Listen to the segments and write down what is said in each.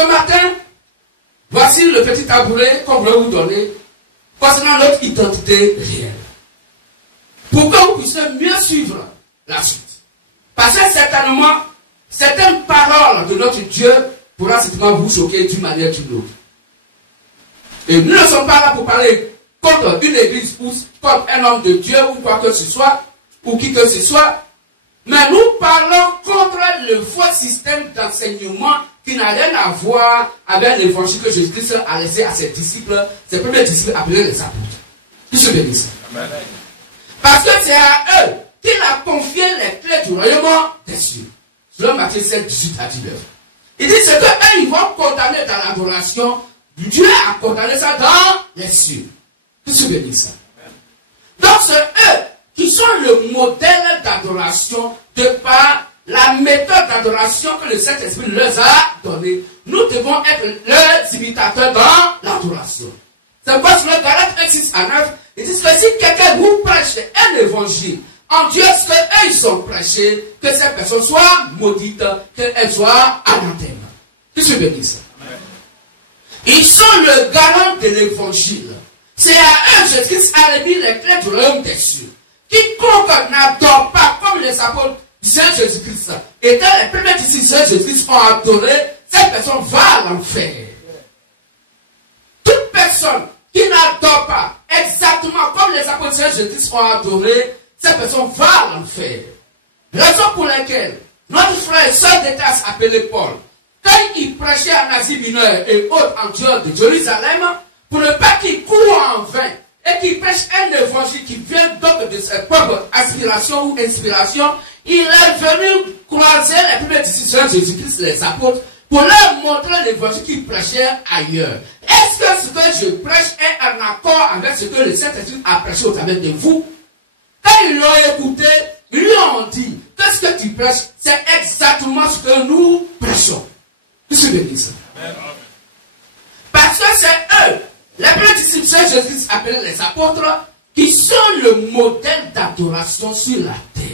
Ce matin, voici le petit tabouret qu'on veut vous donner concernant notre identité réelle. Pour que vous puissiez mieux suivre la suite. Parce que certainement, certaines paroles de notre Dieu pourront certainement vous choquer d'une manière ou d'une autre. Et nous ne sommes pas là pour parler contre une église ou contre un homme de Dieu ou quoi que ce soit, ou qui que ce soit. Mais nous parlons contre le faux système d'enseignement qui n'a rien à voir avec l'évangile que Jésus-Christ a laissé à ses disciples, ses premiers disciples appelés les apôtres. Qui se bénissent. Parce que c'est à eux qu'il a confié les clés du royaume des cieux. Selon Matthieu 7, 18 à 19. Il dit ce que eux ils vont condamner dans l'adoration, Dieu a condamné ça dans les cieux. Qui se bénissent. Donc c'est eux qui sont le modèle d'adoration de par la méthode d'adoration que le Saint-Esprit leur a donnée. Nous devons être leurs imitateurs dans l'adoration. C'est pourquoi sur le Galates 1, 6 à 9, ils disent que si quelqu'un vous prêche un évangile, en Dieu, ce qu'eux ils ont prêché, que cette personne soit maudite, qu'elle soit anathème. Que se bénisse. Ils sont le garant de l'évangile. C'est à eux, Jésus-Christ a remis les clés du royaume des cieux. Quiconque n'adore pas comme les apôtres du Seigneur Jésus-Christ, étant les premiers disciples du Seigneur Jésus-Christ ont adoré, cette personne va à l'enfer. Toute personne qui n'adore pas exactement comme les apôtres du Seigneur Jésus-Christ ont adoré, cette personne va à l'enfer. Raison pour laquelle notre frère et soeur de classe appelé Paul, quand il prêchait en Asie mineure et autres en dehors de Jérusalem, pour ne pas qu'il court en vain, et qu'il prêche un évangile qui vient donc de ses propres aspirations ou inspirations, il est venu croiser les premiers disciples de Jésus-Christ, les apôtres, pour leur montrer l'évangile qu'il prêchait ailleurs. Est-ce que ce que je prêche est en accord avec ce que le Saint-Esprit a prêché au travers de vous? Quand ils l'ont écouté, ils lui ont dit que ce que tu prêches, c'est exactement ce que nous prêchons. Que se bénisse. Parce que c'est eux, les premiers disciples de Jésus appelés les apôtres, qui sont le modèle d'adoration sur la terre.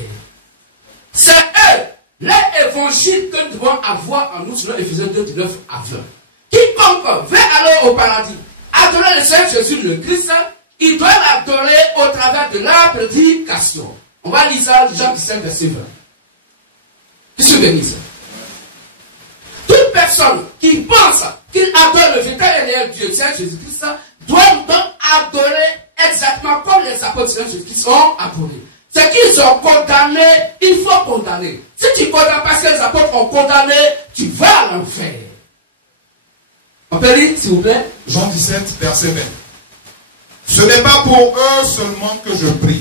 C'est eux, l'évangile que nous devons avoir en nous, selon Éphésiens 2, 19 à 20. Quiconque veut aller au paradis, adorer le Seigneur Jésus le Christ, il doit l'adorer au travers de la prédication. On va lire ça, Jean 17, verset 20. Qui se bénisse. Toute personne qui pense qu'il adore le véritable et réel Dieu, Seigneur Jésus-Christ, doit donc adorer exactement comme les apôtres de Jésus-Christ ont adoré. Ce qu'ils ont condamné, il faut condamner. Si tu condamnes parce que les apôtres ont condamné, tu vas à l'enfer. On peut lire, s'il vous plaît? Jean 17, verset 20. Ce n'est pas pour eux seulement que je prie,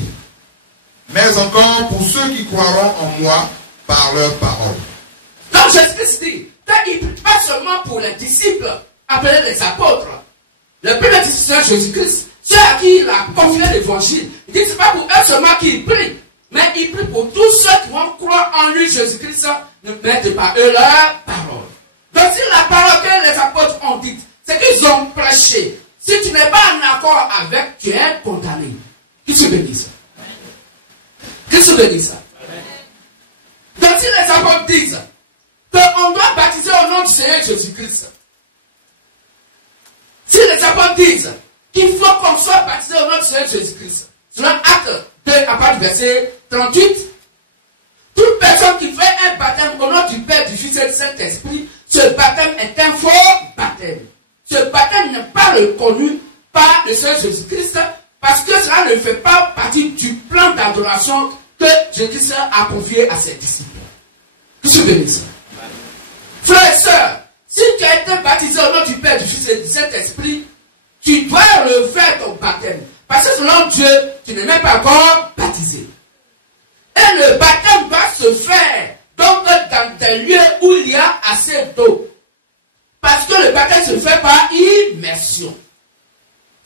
mais encore pour ceux qui croiront en moi par leur parole. Donc Jésus-Christ dit, il ne prie pas seulement pour les disciples, appelés les apôtres, le premier disciple de Jésus-Christ, ceux à qui il a confié l'évangile. Il dit que ce n'est pas pour eux seulement qu'il prie, mais il prie pour tous ceux qui vont croire en lui, Jésus-Christ, ne mettent pas eux leur parole. Donc si la parole que les apôtres ont dite, c'est qu'ils ont prêché. Si tu n'es pas en accord avec, tu es condamné. Qui se bénisse? Qui se bénisse? Donc si les apôtres disent qu'on doit baptiser au nom du Seigneur Jésus-Christ, si les apôtres disent qu'il faut qu'on soit baptisé au nom du Seigneur Jésus-Christ, selon Acte 2 à partir du verset 38, toute personne qui fait un baptême au nom du Père, du Fils et du Saint-Esprit, ce baptême est un faux baptême. Ce baptême n'est pas reconnu par le Seigneur Jésus-Christ parce que cela ne fait pas partie du plan d'adoration que Jésus-Christ a confié à ses disciples. Que se bénisse. Frères et sœurs, si tu as été baptisé au nom du Père, du Fils et du Saint-Esprit, tu dois refaire ton baptême. Parce que selon Dieu, tu n'es même pas encore baptisé. Et le baptême doit se faire donc dans des lieux où il y a assez d'eau. Parce que le baptême se fait par immersion.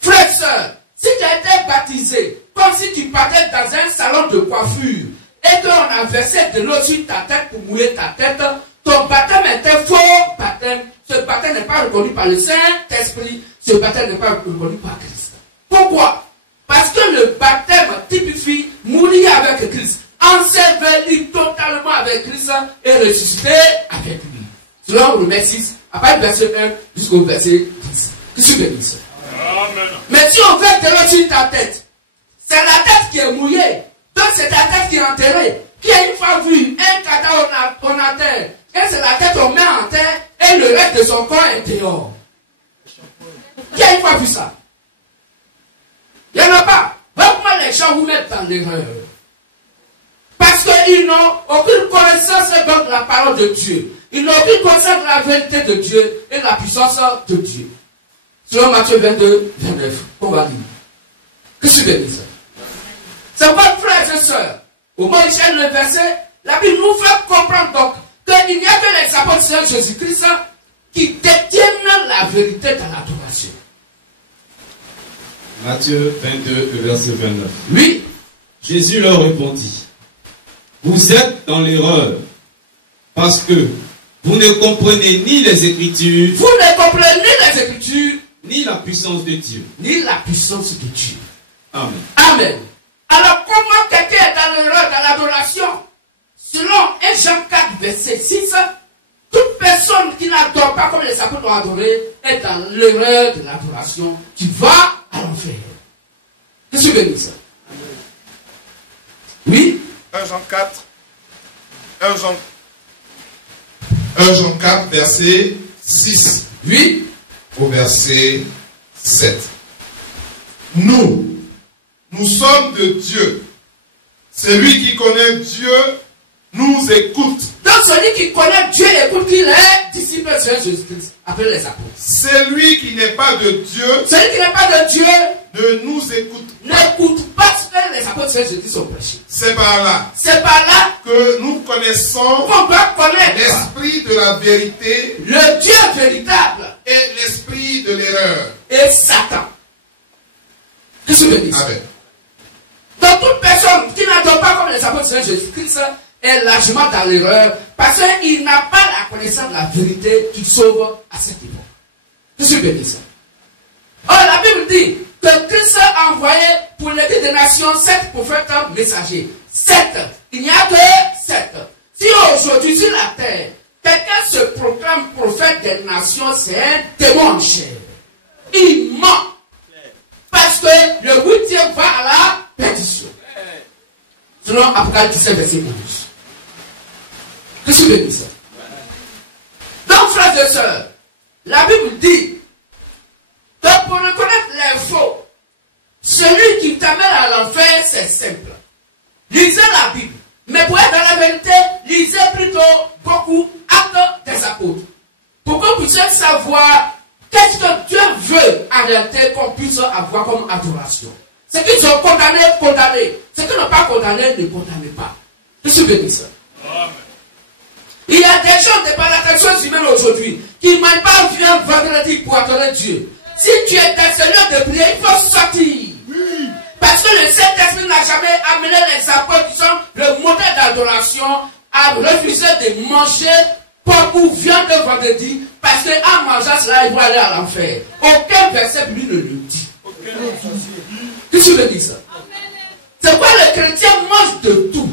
Frères et sœurs, si tu as été baptisé, comme si tu partais dans un salon de coiffure, et qu'on a versé de l'eau sur ta tête pour mouiller ta tête, ton baptême est un faux baptême. Ce baptême n'est pas reconnu par le Saint-Esprit. Ce baptême n'est pas reconnu par Christ. Pourquoi? Parce que le baptême typifie mourir avec Christ, enseveli totalement avec Christ et ressusciter avec lui. Selon Romains 6, à partir du verset 1 jusqu'au verset 10. Que tu bénisses. Mais si on veut enterrer sur ta tête, c'est la tête qui est mouillée. Donc c'est ta tête qui est enterrée. Qui a une fois vu un cadavre on enterre, et c'est la tête on met en terre, et le reste de son corps est dehors. Qui a une fois vu ça? Il n'y en a pas. Voilà comment les gens vous mettent dans l'erreur. Parce qu'ils n'ont aucune connaissance de la parole de Dieu. Ils n'ont aucune connaissance de la vérité de Dieu et de la puissance de Dieu. Selon Matthieu 22, 29, on va lire. Que tu bénisses. C'est votre frères et sœurs. Au moment où il cherche le verset, la Bible nous fait comprendre donc qu'il n'y a que les apôtres de Jésus-Christ qui détiennent la vérité dans l'adoration. Matthieu 22, verset 29. Oui. Jésus leur répondit, vous êtes dans l'erreur, parce que vous ne comprenez ni les Écritures, vous ne comprenez ni les Écritures, ni la puissance de Dieu. Ni la puissance de Dieu. Amen. Amen. Alors comment quelqu'un est dans l'erreur, dans l'adoration? Selon 1 Jean 4, verset 6, toute personne qui n'adore pas comme les apôtres ont adoré est dans l'erreur de l'adoration qui va à l'enfer. Que tu bénisses. Oui. 1 Jean 4. 1 Jean 4, verset 6. Oui. Au verset 7. Nous sommes de Dieu. Celui qui connaît Dieu nous écoute. Donc celui qui connaît Dieu écoute qu'il est disciple de Jésus-Christ. Appelez les apôtres. Celui qui n'est pas de Dieu, celui qui n'est pas de Dieu ne nous écoute pas. N'écoute pas ce que les apôtres de Jésus-Christ ont prêché. C'est par là. C'est par là que nous connaissons l'esprit de la vérité, le Dieu véritable et l'esprit de l'erreur. Et Satan. Qu'est-ce que je dis? Amen. Donc toute personne qui n'adore pas comme les apôtres de Jésus-Christ est largement dans l'erreur parce qu'il n'a pas la connaissance de la vérité qui sauve à cette époque. Qu'est-ce que je dis? Or la Bible dit que Christ a envoyé pour les 10 nations 7 prophètes messagers. 7. Il n'y a que 7. Si aujourd'hui sur la terre, quelqu'un se proclame prophète des nations, c'est un démon en chair. Il ment. Parce que le 8e va à la perdition. Selon Apocalypse 17, verset 11. Qu'est-ce que je dis ça? Donc, frères et sœurs, la Bible dit que pour reconnaître les faux, celui qui t'amène à l'enfer, c'est simple. Lisez la Bible. Mais pour être dans la vérité, lisez plutôt beaucoup Actes des Apôtres. Pour que vous puissiez savoir qu'est-ce que Dieu veut en réalité qu'on puisse avoir comme adoration. Ceux qui sont condamnés, condamnés. Ceux qui n'ont pas condamné, ne condamnez pas. Je suis béni ça. Il y a des gens de par l'attention humaine aujourd'hui qui ne mangent pas viande vendredi pour adorer Dieu. Si tu es dans ce lieu de prière, il faut sortir. Parce que le Saint-Esprit n'a jamais amené les apôtres qui sont le modèle d'adoration à refuser de manger porc ou viande de vendredi parce qu'en mangeant cela, ils vont aller à l'enfer. Aucun verset lui ne le dit. Qu'est-ce que je veux dire ça? C'est pourquoi le chrétien mange de tout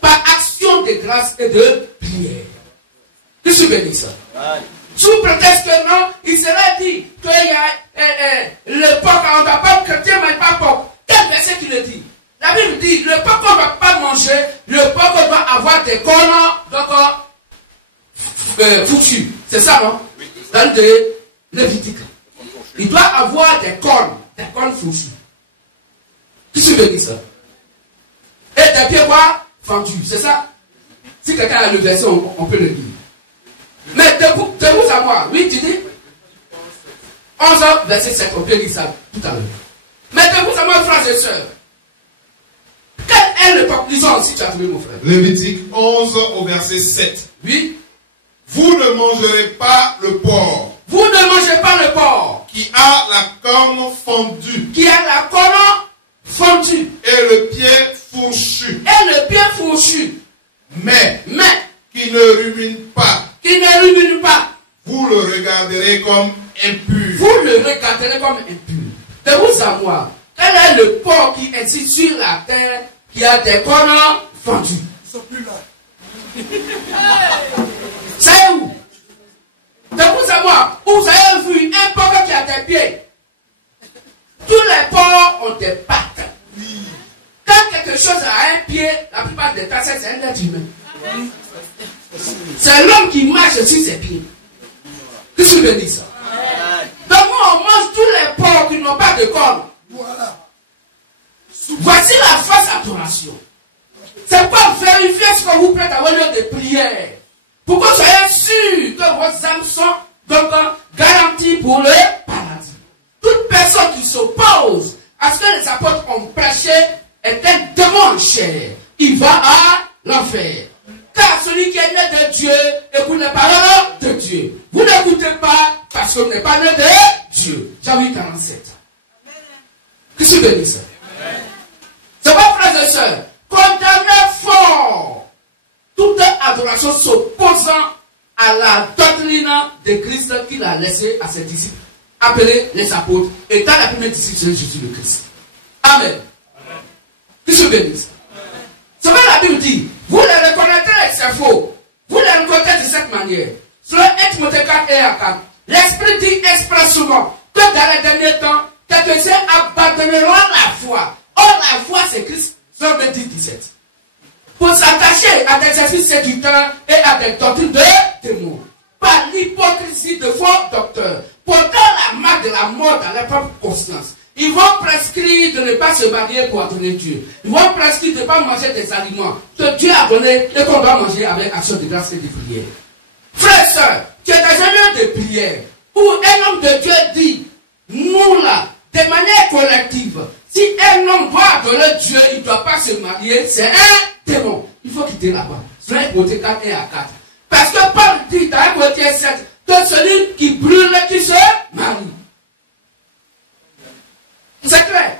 par action de grâce et de prière. Qu'est-ce que je veux dire ça? Sous prétexte que non, il serait dit qu'il y a le porc, on ne va pas, le chrétien ne mange pas porc. Quel verset qui le dit? La Bible dit, le porc qu'on ne va pas manger, le porc qu'on doit avoir des cornes, donc foutus. C'est ça, non? Dans le Lévitique. Il doit avoir des cornes foutus. Qu'est-ce que tu veux dire ça? Et des pieds quoi? Fendus, c'est ça? Si quelqu'un a le verset, on peut le lire. Mais debout à moi, oui, tu dis 11 verset 7, on peut lire ça tout à l'heure. Mais debout à moi, frères et sœurs, quel est le peuple? Lisons si tu as trouvé mon frère. Lévitique 11 au verset 7. Oui. Vous ne mangerez pas le porc. Vous ne mangez pas le porc. Qui a la corne fendue. Qui a la corne fendue. Et le pied fourchu. Et le pied fourchu. Mais qui ne rumine pas. Qui ne rumine pas. Vous le regarderez comme impur. Vous le regarderez comme impur. De vous à moi, quel est le porc qui existe sur la terre qui a des cornes fendues? Ils sont plus là. C'est où? De vous ont des pattes. Quand quelque chose a un pied, la plupart des temps, c'est un être humain. C'est l'homme qui marche sur ses pieds. Qu'est-ce que je veux dire ça? Donc on mange tous les porcs qui n'ont pas de cornes. Voici la fausse adoration. C'est pas vérifier ce que vous prêtez à votre lieu de prière. Pour que vous soyez sûr que vos âmes sont donc garanties pour le paradis. Toute personne qui s'oppose à ce que les apôtres ont prêché est un démon cher. Il va à l'enfer. Car celui qui est né de Dieu écoute les paroles de Dieu. Vous n'écoutez pas parce que vous n'êtes pas né de Dieu. J'avais 47. Qu'est-ce que tu veux dire ça? C'est vrai, frères et sœurs. Condamnez fort toute adoration s'opposant à la doctrine de Christ qu'il a laissé à ses disciples, appelés les apôtres, étant la première disciple de Jésus le Christ. Amen. Qu'est-ce que je veux dire ça? C'est vrai, la Bible dit, vous les reconnaîtrez que c'est faux. Vous les reconnaîtrez de cette manière. Selon 1 Timothée 4 et 4, l'Esprit dit expressément que dans les derniers temps, quelques-uns abandonneront la foi. Or, la foi, c'est Christ. Selon 10, 17. Pour s'attacher à des esprits séducteurs et à des doctrines de démons. Par l'hypocrisie de faux docteurs. Portant la marque de la mort dans leur propre conscience. Ils vont prescrire de ne pas se marier pour adorer Dieu. Ils vont prescrire de ne pas manger des aliments que Dieu a donnés et qu'on doit manger avec action de grâce et de prière. Frère, soeur, tu es dans un lieu de prière où un homme de Dieu dit, nous là, de manière collective, si un homme doit adorer Dieu, il ne doit pas se marier, c'est un démon. Il faut quitter là-bas. C'est un côté 4 et à 4. Parce que Paul dit dans un côté 7 que celui qui brûle, qui se marie. C'est clair.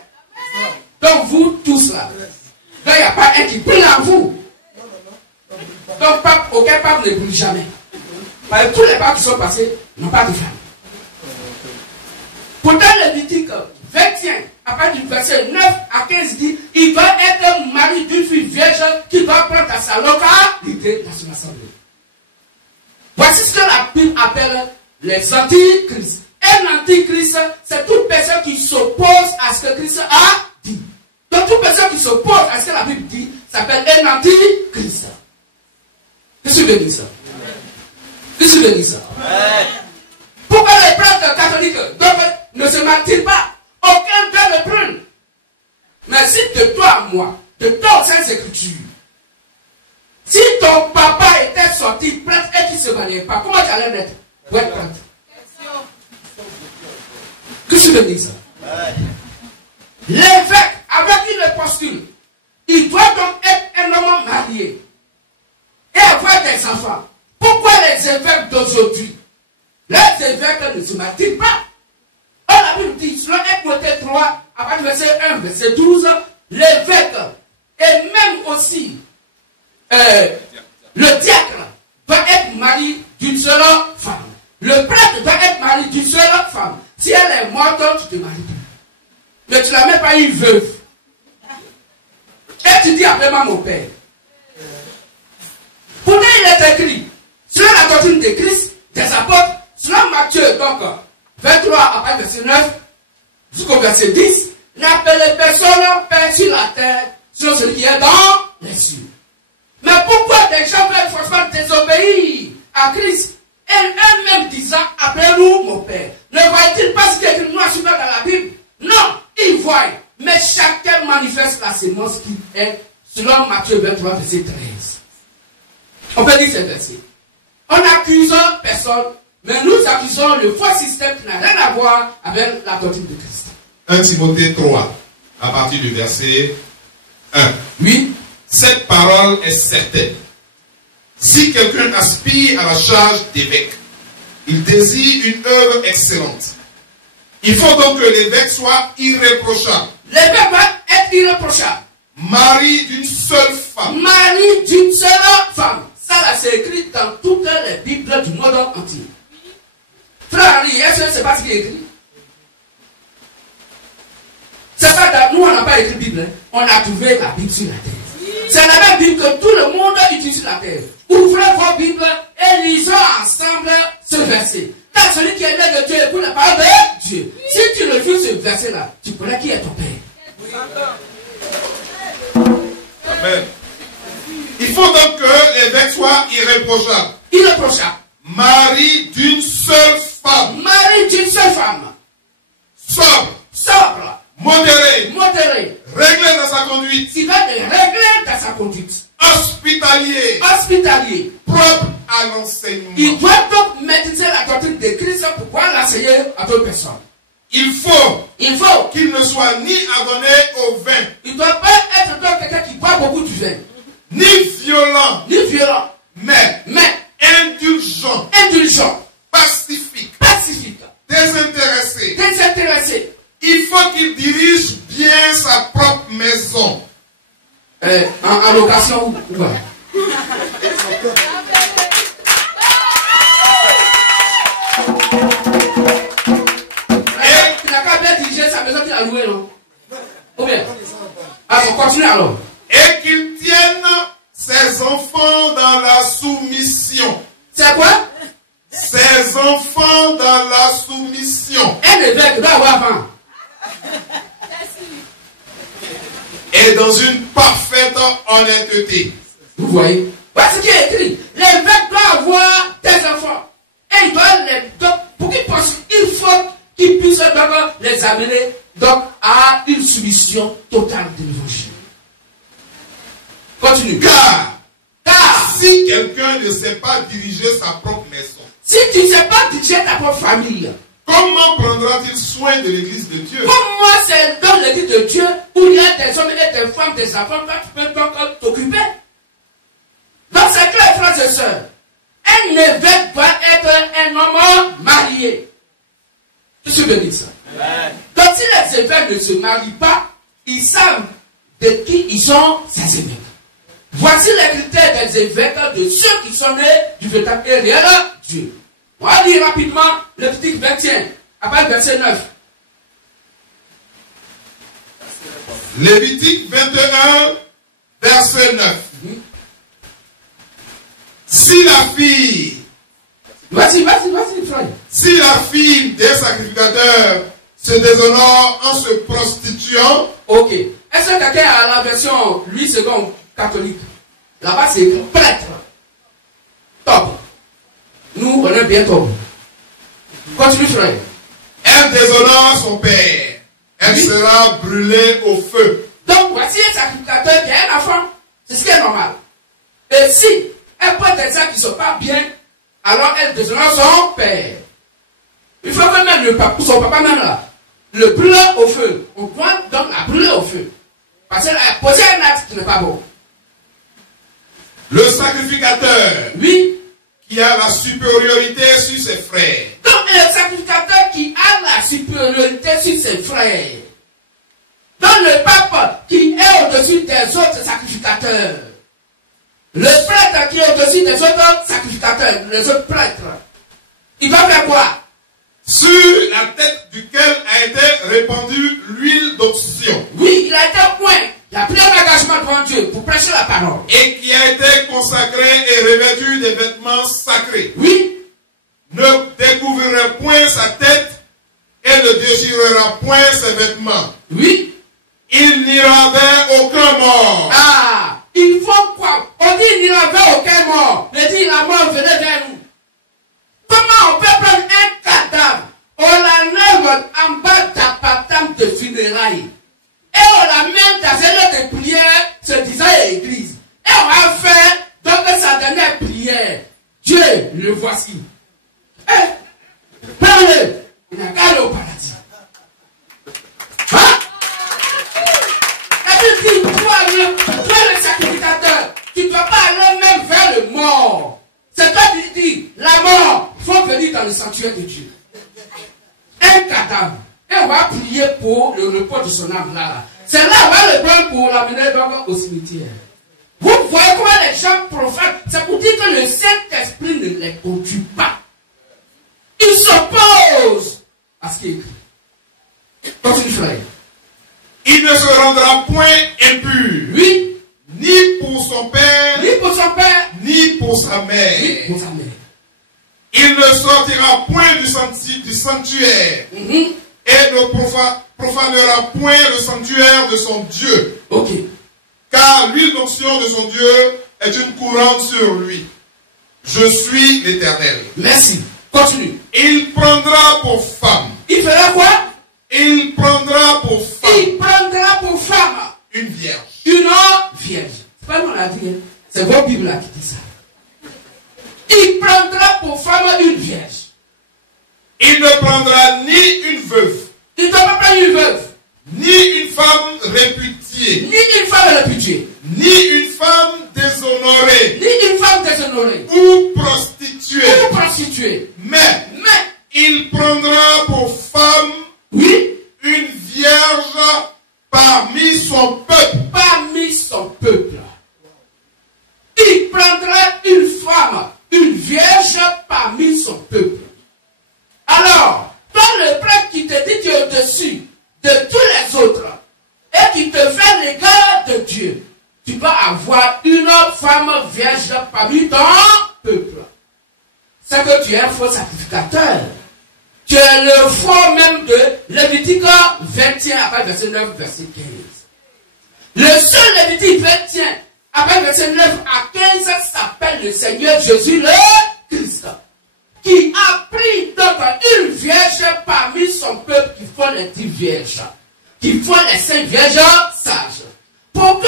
Donc vous tous là, il n'y a pas un qui brûle à vous. Donc aucun pape ne brûle jamais. Parce que tous les papes qui sont passés n'ont pas de femme. Pourtant Lévitique 21, à partir du verset 9 à 15 dit, il doit être mari d'une fille vierge qui doit prendre à sa localité dans son assemblée. Voici ce que la Bible appelle les antichrists. Un antichrist, c'est toute personne qui s'oppose à ce que Christ a dit. Donc toute personne qui s'oppose à ce que la Bible dit s'appelle un antichrist. Qu'est-ce que tu veux dire ça? Qu'est-ce que tu veux dire ça? Pourquoi les prêtres catholiques ne se martyrent pas? Aucun doit le prendre. Mais si de toi à moi, de toi aux Saintes Écritures, si ton papa était sorti prêtre et qu'il ne se mariait pas, comment tu allais naître pour être prêtre? Qu'est-ce que tu veux dire ça? L'évêque, avec une postule, il doit donc être un homme marié et avoir des enfants. Pourquoi les évêques d'aujourd'hui, les évêques ne se martyrent pas? Or, la Bible dit, selon 1 Timothée 3, à partir du verset 1, verset 12, l'évêque et même aussi le diacre doit être marié d'une seule femme. Le prêtre doit être marié d'une seule femme. Si elle est morte, tu te maries plus. Mais tu ne l'as même pas une veuve. Et tu dis appelle-moi mon père. Pourtant il est écrit, selon la doctrine de Christ, des apôtres, selon Matthieu, donc 23 à partir du verset 9 jusqu'au verset 10, n'appelez personne père sur la terre, selon celui qui est dans les cieux. Mais pourquoi des gens veulent forcément désobéir à Christ? Et eux-mêmes disant, appelez-nous mon père. Ne voient-ils pas ce qui est écrit noir sur blanc dans la Bible? Non, ils voient. Mais chacun manifeste la sémence qui est selon Matthieu 23, verset 13. On peut dire ce verset. On n'accuse personne, mais nous accusons le faux système qui n'a rien à voir avec la doctrine de Christ. 1 Timothée 3, à partir du verset 1. Oui. Cette parole est certaine. Si quelqu'un aspire à la charge d'évêque, il désire une œuvre excellente. Il faut donc que l'évêque soit irréprochable. L'évêque va être irréprochable. Mari d'une seule femme. Mari d'une seule femme. Ça là, c'est écrit dans toutes les Bibles du monde entier. Frère Ali, est-ce que c'est pas ce qui est écrit? C'est pas dans, nous on n'a pas écrit Bible, hein. On a trouvé la Bible sur la terre. C'est la même Bible que tout le monde utilise sur la terre. Ouvrez vos Bibles et lisons ensemble ce verset. Car celui qui est né de Dieu écoute la parole de Dieu. Si tu refuses ce verset-là, tu connais qui est ton père. Amen. Il faut donc que l'évêque soit irréprochable. Irréprochable. Mari d'une seule femme. Mari d'une seule femme. Sobre. Sobre. Modéré. Modéré. Réglé dans sa conduite. Il va être réglé dans sa conduite. Hospitalier. Hospitalier. Propre à l'enseignement. Il doit donc méditer la doctrine de Christ pour pouvoir l'enseigner à d'autres personnes. Il faut qu'il ne soit ni adonné au vin. Il ne doit pas être donc quelqu'un qui boit beaucoup du vin. Ni violent. Ni violent. Mais indulgent. Indulgent. Pacifique. Pacifique. Désintéressé. Désintéressé. Il faut qu'il dirige bien sa propre maison. En location ou pas? Il n'a qu'à bien diriger sa maison qu'il a louée, non? Ou bien? Alors, continue alors. Et qu'il tienne ses enfants dans la soumission. C'est quoi? Ses enfants dans la soumission. Un évêque doit avoir vent. Et dans une parfaite honnêteté. Vous voyez? Voilà ce qui est écrit. L'évêque doit avoir des enfants. Et il doit les... Donc, pour qu'ils puissent, il faut qu'ils puissent donc les amener donc, à une soumission totale de l'évangile. Continue. Car si quelqu'un ne sait pas diriger sa propre maison, si tu ne sais pas diriger ta propre famille, comment prendra-t-il soin de l'église de Dieu? Comment c'est dans l'église de Dieu où il y a des hommes et des femmes, des enfants, toi tu peux donc t'occuper? Donc c'est clair, frères et sœurs. Un évêque doit être un homme marié. Je suis béni ça. Donc si les évêques ne se marient pas, ils savent de qui ils sont ces évêques. Voici les critères des évêques, de ceux qui sont nés du véritable et réel Dieu. On va lire rapidement Lévitique 21, après verset 9. Lévitique 21, verset 9. Si la fille... Vas-y, frère. Si la fille des sacrificateurs se déshonore en se prostituant... Ok. Est-ce que quelqu'un a la version 8 secondes catholique? Là-bas, c'est écrit prêtre. Top. Nous, on est bien top. Continue, frère. Elle déshonore son père. Elle sera brûlée au feu. Donc, voici un sacrificateur qui a un enfant. C'est ce qui est normal. Et si elle prend des actes qui ne sont pas bien, alors elle déshonore son père. Il faut que même son papa même là, le brûle au feu. On doit donc la brûler au feu. Parce qu'elle a posé un acte qui n'est pas bon. Le sacrificateur, oui, qui a la supériorité sur ses frères. Donc le sacrificateur qui a la supériorité sur ses frères. Donc le pape qui est au-dessus des autres sacrificateurs. Le prêtre qui est au-dessus des autres sacrificateurs, les autres prêtres. Il va faire quoi? Sur la tête duquel a été répandue l'huile d'onction. Oui, il a été point. Il a pris un engagement devant Dieu pour prêcher la parole. Et qui a été consacré et revêtu des vêtements sacrés. Oui. Ne découvrira point sa tête et ne déchirera point ses vêtements. Oui. Il n'ira vers aucun mort. Ah, il faut quoi? On dit il n'ira vers aucun mort. Mais dit la mort venait vers nous. Comment on peut prendre un cadavre, on l'enlève en bas d'appartement de funérailles et on l'amène dans une de prière se disant église. Et on va faire donc sa dernière prière. Dieu, le voici. Parle, il n'a qu'à aller au paradis. Hein? Et puis toi le sacrificateur, tu ne dois pas aller même vers le mort. C'est toi qui dis, la mort, il faut venir dans le sanctuaire de Dieu. Un cadavre. Et on va prier pour le repos de son âme là. C'est là on va le prendre pour l'amener donc au cimetière. Vous voyez comment les gens profanes, c'est pour dire que le Saint-Esprit ne les conduit pas. Il s'oppose à ce qui est écrit. Continue, frère. Il ne se rendra point impur. Oui. Ni pour son père. Ni pour son père. Ni pour sa mère. Ni pour sa mère. Il ne sortira point du sanctuaire. et ne profanera point le sanctuaire de son Dieu. Ok. Car l'huile d'onction de son Dieu est une couronne sur lui. Je suis l'Éternel. Merci. Continue. Il prendra pour femme. Il fera quoi? Il prendra pour femme. Il prendra pour femme Une vierge. une vierge. C'est pas mon avis, hein? C'est votre Bible là qui dit ça. Il prendra pour femme une vierge. Il ne prendra ni une veuve, Il ne doit pas prendre une veuve, ni une femme réputée, ni une femme répudiée, ni une femme déshonorée ni une femme déshonorée, ou prostituée. ou prostituée. Mais Mais, il prendra pour femme oui, une vierge parmi son peuple. parmi son peuple. Il prendra une femme, une vierge parmi son peuple. Alors, toi le prêtre qui te dit tu es au-dessus de tous les autres et qui te fait l'égard de Dieu, tu dois avoir une femme vierge parmi ton peuple. C'est que tu es un faux sacrificateur. Tu es le faux même de Lévitique 21, après verset 9, verset 15. Le seul Lévitique 21, après verset 9 à 15, s'appelle le Seigneur Jésus le Christ, qui a pris donc une vierge parmi son peuple qui font les 10 vierges, qui font les 5 vierges sages, pour que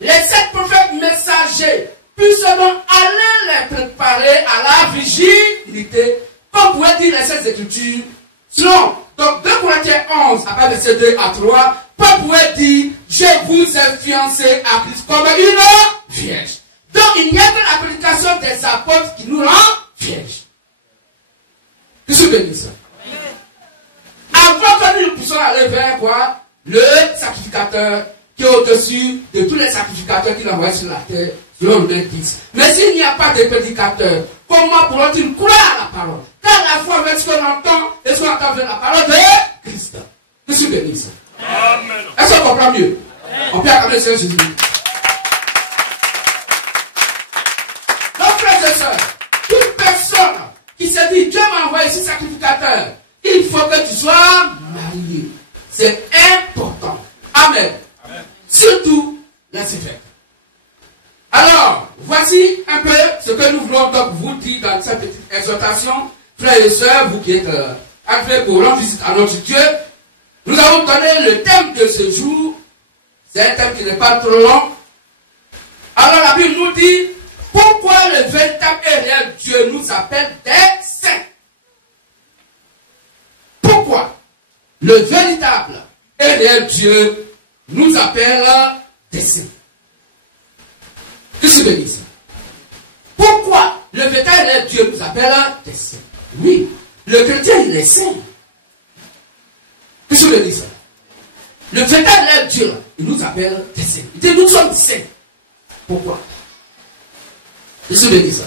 les 7 prophètes messagers puissent donc aller les préparer à la vigilité, comme pourrait dire les 7 Écritures. Selon, donc 2 Corinthiens 11, après verset 2 à 3, Paul pourrait dire, je vous ai fiancé à Christ comme une vierge. Donc il n'y a que la prédication des apôtres qui nous rend vierges. Que se bénisse. Avant que nous puissions aller vers quoi? Le sacrificateur qui est au-dessus de tous les sacrificateurs qu'il envoie sur la terre, selon le 10. Mais s'il n'y a pas de prédicateur, comment pourront-ils croire à la parole? Car la foi avec ce qu'on entend, et ce qu'on entend vers la parole de Christ. Que se bénisse. Amen. Est-ce qu'on comprend mieux? On peut acclamer le Seigneur Jésus. Donc, frères et sœurs, toute personne qui se dit Dieu m'a envoyé ici sacrificateur, il faut que tu sois marié. C'est important. Amen. Amen. Surtout les évêques. Alors, voici un peu ce que nous voulons donc vous dire dans cette petite exhortation. Frères et sœurs, vous qui êtes arrivés pour rendre visite à notre Dieu, nous avons donné le thème de ce jour. C'est un thème qui n'est pas trop long. Alors la Bible nous dit pourquoi le véritable et réel Dieu nous appelle des saints. Pourquoi le véritable et réel Dieu nous appelle des saints. Que se bénisse. Pourquoi le véritable et réel Dieu nous appelle des saints? Oui, le chrétien il est saint. Que se bénisse. Le véritable Dieu, il nous appelle des saints. Il dit, nous sommes saints. Pourquoi? Je suis béni ça.